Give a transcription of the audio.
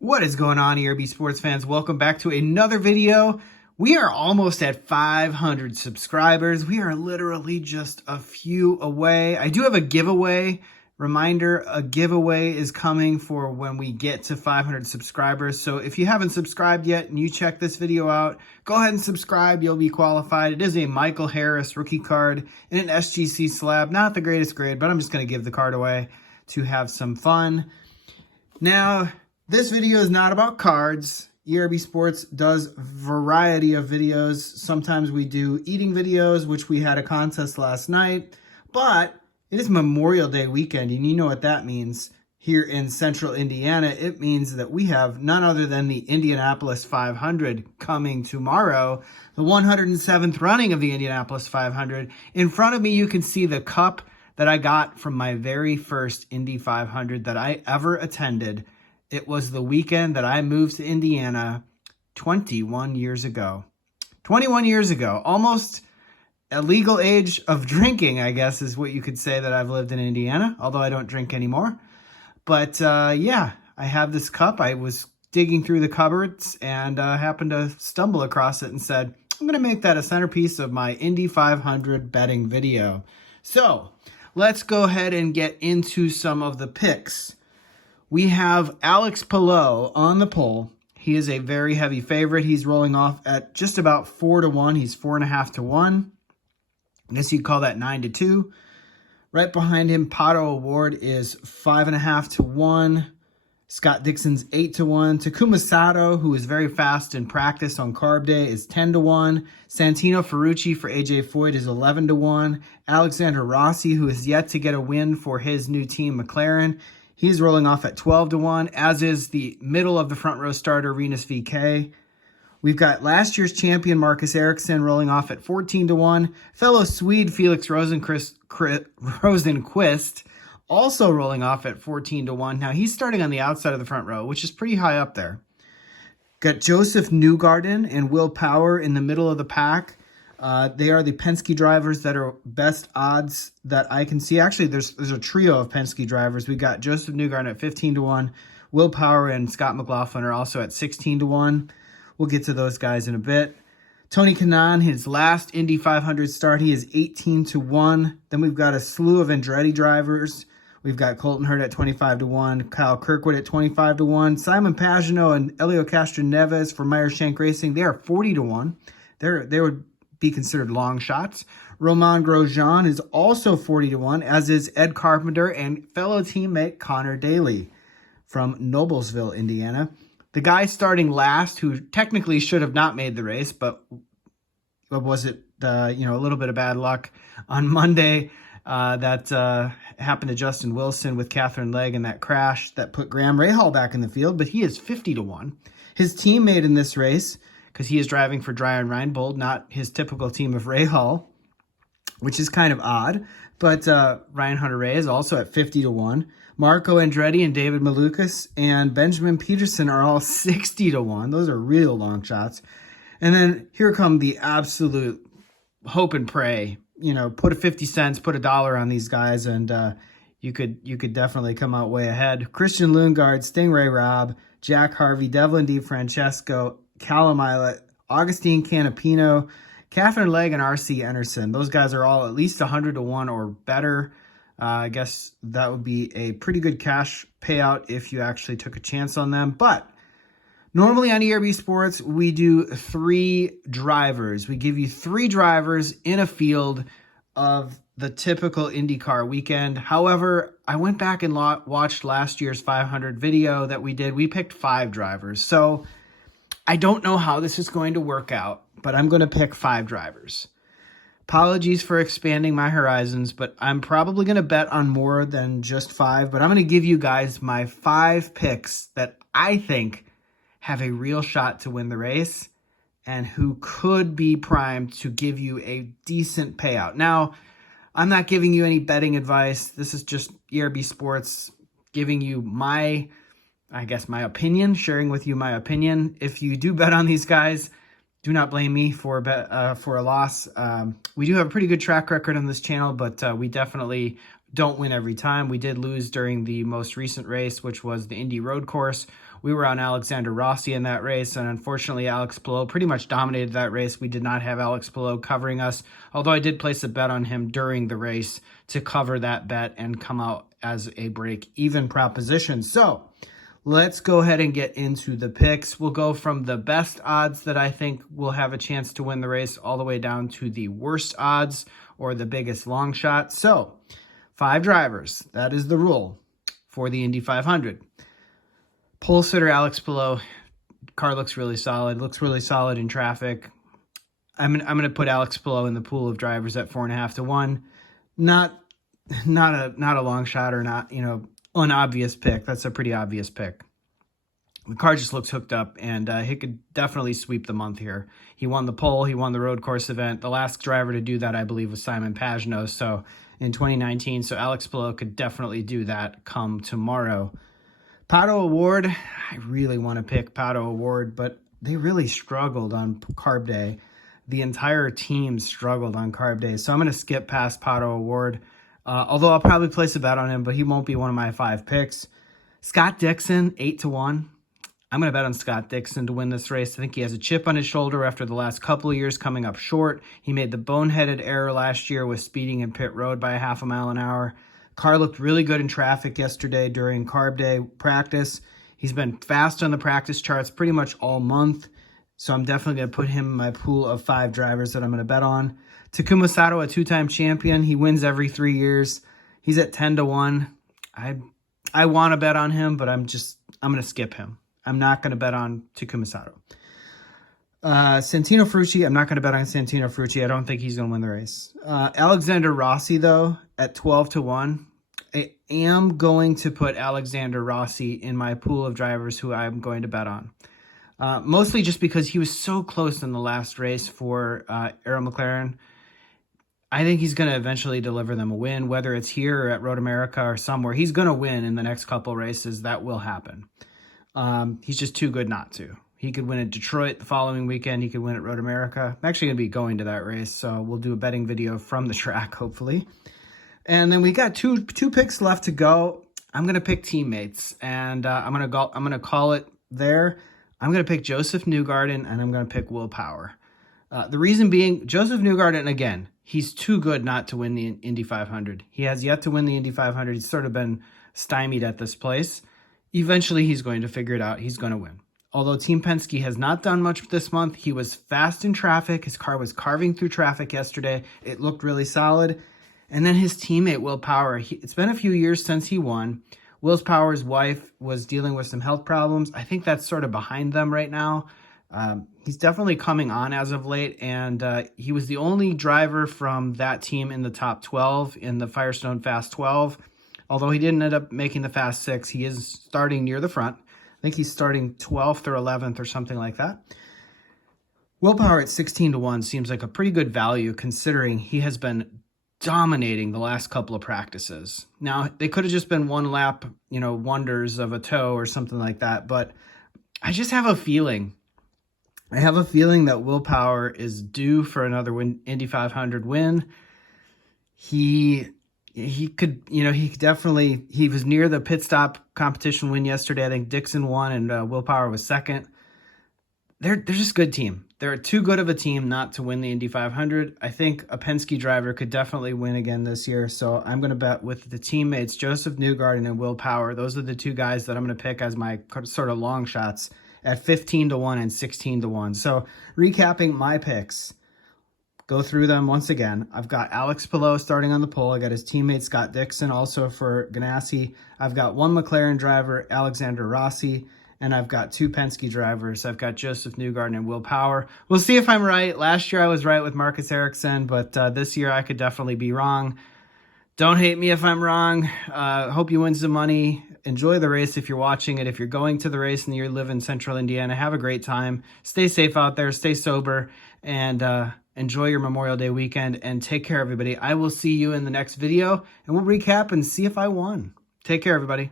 What is going on, ERB sports fans? Welcome back to another video. We are almost at 500 subscribers. We are literally just a few away. I do have a giveaway. Reminder, a giveaway is coming for when we get to 500 subscribers. So if you haven't subscribed yet and you check this video out, go ahead and subscribe. You'll be qualified. It is a Michael Harris rookie card in an SGC slab. Not the greatest grade, but I'm just going to give the card away to have some fun. Now, this video is not about cards. ERB Sports does a variety of videos. Sometimes we do eating videos, which we had a contest last night, but it is Memorial Day weekend, and you know what that means here in central Indiana. It means that we have none other than the Indianapolis 500 coming tomorrow, the 107th running of the Indianapolis 500. In front of me, you can see the cup that I got from my very first Indy 500 that I ever attended. It was the weekend that I moved to Indiana 21 years ago. 21 years ago, almost a legal age of drinking, I guess, is what you could say that I've lived in Indiana, although I don't drink anymore. But yeah, I have this cup. I was digging through the cupboards and happened to stumble across it and said, I'm going to make that a centerpiece of my Indy 500 betting video. So let's go ahead and get into some of the picks. We have Alex Palou on the pole. He is a very heavy favorite. He's rolling off at just about 4-1. He's 4.5 to 1. I guess you'd call that 9 to 2. Right behind him, Pato Award is 5.5 to 1. Scott Dixon's 8 to 1. Takuma Sato, who is very fast in practice on carb day, is 10 to 1. Santino Ferrucci for AJ Foyt is 11 to 1. Alexander Rossi, who is yet to get a win for his new team, McLaren, he's rolling off at 12 to 1, as is the middle of the front row starter, Rinus VK. We've got last year's champion, Marcus Ericsson, rolling off at 14 to 1. Fellow Swede, Felix Rosenqvist, also rolling off at 14 to 1. Now, he's starting on the outside of the front row, which is pretty high up there. Got Joseph Newgarden and Will Power in the middle of the pack. They are the Penske drivers that are best odds that I can see. Actually, there's a trio of Penske drivers. We got Joseph Newgarden at 15 to 1. Will Power and Scott McLaughlin are also at 16 to 1. We'll get to those guys in a bit. Tony Kanaan, his last Indy 500 start, he is 18 to 1. Then we've got a slew of Andretti drivers. We've got Colton Hurd at 25 to 1. Kyle Kirkwood at 25 to 1. Simon Pagenaud and Elio Castroneves for Meyer Shank Racing, they are 40 to 1. They would be considered long shots. Romain Grosjean is also 40 to 1, as is Ed Carpenter and fellow teammate Connor Daly from Noblesville, Indiana. The guy starting last, who technically should have not made the race, but was it a little bit of bad luck on Monday that happened to Justin Wilson with Catherine Legg and that crash that put Graham Rahal back in the field, but he is 50 to 1. His teammate in this race, because he is driving for Dreyer Reinbold, not his typical team of Rahal, which is kind of odd. But Ryan Hunter-Reay is also at 50 to 1. Marco Andretti and David Malukas and Benjamin Peterson are all 60 to 1. Those are real long shots. And then here come the absolute hope and pray. Put 50 cents, put $1 on these guys, and you could definitely come out way ahead. Christian Lundgaard, Stingray Robb, Jack Harvey, Devlin DeFrancesco, Callum Ilott, Augustine Canapino, Catherine Legg, and R.C. Anderson. Those guys are all at least 100 to 1 or better. I guess that would be a pretty good cash payout if you actually took a chance on them. But normally on ERB Sports, we do 3 drivers. We give you 3 drivers in a field of the typical IndyCar weekend. However, I went back and watched last year's 500 video that we did. We picked 5 drivers. So I don't know how this is going to work out, but I'm going to pick 5 drivers. Apologies for expanding my horizons, but I'm probably going to bet on more than just 5. But I'm going to give you guys my 5 picks that I think have a real shot to win the race and who could be primed to give you a decent payout. Now, I'm not giving you any betting advice. This is just ERB Sports giving you my opinion, sharing with you my opinion. If you do bet on these guys, do not blame me for a loss. We do have a pretty good track record on this channel, but we definitely don't win every time. We did lose during the most recent race, which was the Indy road course. We were on Alexander Rossi in that race, and unfortunately, Alex Palou pretty much dominated that race. We did not have Alex Palou covering us, although I did place a bet on him during the race to cover that bet and come out as a break-even proposition. So let's go ahead and get into the picks. We'll go from the best odds that I think will have a chance to win the race all the way down to the worst odds or the biggest long shot. So 5 drivers, that is the rule for the Indy 500. Pole sitter Alex Palou, car looks really solid in traffic. I'm going to put Alex Palou in the pool of drivers at 4.5 to 1. Not a long shot or not, an obvious pick. That's a pretty obvious pick. The car just looks hooked up, and he could definitely sweep the month here. He won the pole. He won the road course event. The last driver to do that, I believe, was Simon Pagenaud, so in 2019. So Alex Palou could definitely do that come tomorrow. Pato Award, I really want to pick Pato Award, but they really struggled on Carb Day. The entire team struggled on Carb Day, so I'm going to skip past Pato Award, although I'll probably place a bet on him, but he won't be one of my 5 picks. Scott Dixon, 8 to 1. I'm going to bet on Scott Dixon to win this race. I think he has a chip on his shoulder after the last couple of years coming up short. He made the boneheaded error last year with speeding in pit road by a half a mile an hour. Car looked really good in traffic yesterday during Carb Day practice. He's been fast on the practice charts pretty much all month, so I'm definitely going to put him in my pool of 5 drivers that I'm going to bet on. Takuma Sato, a 2-time champion. He wins every 3 years. He's at 10 to 1. I want to bet on him, but I'm going to skip him. I'm not going to bet on Takuma Sato. Santino Ferrucci, I'm not going to bet on Santino Ferrucci. I don't think he's going to win the race. Alexander Rossi, though, at 12 to 1. I am going to put Alexander Rossi in my pool of drivers who I'm going to bet on. Mostly just because he was so close in the last race for Arrow McLaren. I think he's going to eventually deliver them a win, whether it's here or at Road America or somewhere. He's going to win in the next couple races. That will happen. He's just too good not to. He could win at Detroit the following weekend. He could win at Road America. I'm actually going to be going to that race, so we'll do a betting video from the track, hopefully. And then we got two picks left to go. I'm going to pick teammates, and I'm going to call it there. I'm going to pick Joseph Newgarden, and I'm going to pick Will Power. The reason being, Joseph Newgarden, again, he's too good not to win the Indy 500. He has yet to win the Indy 500. He's sort of been stymied at this place. Eventually, he's going to figure it out. He's going to win. Although Team Penske has not done much this month, he was fast in traffic. His car was carving through traffic yesterday. It looked really solid. And then his teammate, Will Power, it's been a few years since he won. Will Power's wife was dealing with some health problems. I think that's sort of behind them right now. He's definitely coming on as of late, and he was the only driver from that team in the top 12 in the Firestone Fast 12. Although he didn't end up making the Fast 6, he is starting near the front. I think he's starting 12th or 11th or something like that. Will Power at 16 to 1 seems like a pretty good value considering he has been dominating the last couple of practices. Now, they could have just been one lap, wonders of a toe or something like that, but I just have a feeling. I have a feeling that Will Power is due for another Indy 500 win. He could, he was near the pit stop competition win yesterday. I think Dixon won and Will Power was second. They're just a good team. They're too good of a team not to win the Indy 500. I think a Penske driver could definitely win again this year. So I'm going to bet with the teammates, Joseph Newgarden and Will Power. Those are the 2 guys that I'm going to pick as my sort of long shots at 15 to 1 and 16 to 1. So recapping my picks. Go through them once again. I've got Alex Palou starting on the pole. I got his teammate Scott Dixon also for Ganassi. I've got one McLaren driver, Alexander Rossi, and I've got 2 Penske drivers. I've got Joseph Newgarden and Will Power. We'll see if I'm right. Last year I was right with Marcus Ericsson, but this year I could definitely be wrong. Don't hate me if I'm wrong. Hope you win some money. Enjoy the race if you're watching it. If you're going to the race and you live in Central Indiana, have a great time. Stay safe out there. Stay sober. And enjoy your Memorial Day weekend. And take care, everybody. I will see you in the next video. And we'll recap and see if I won. Take care, everybody.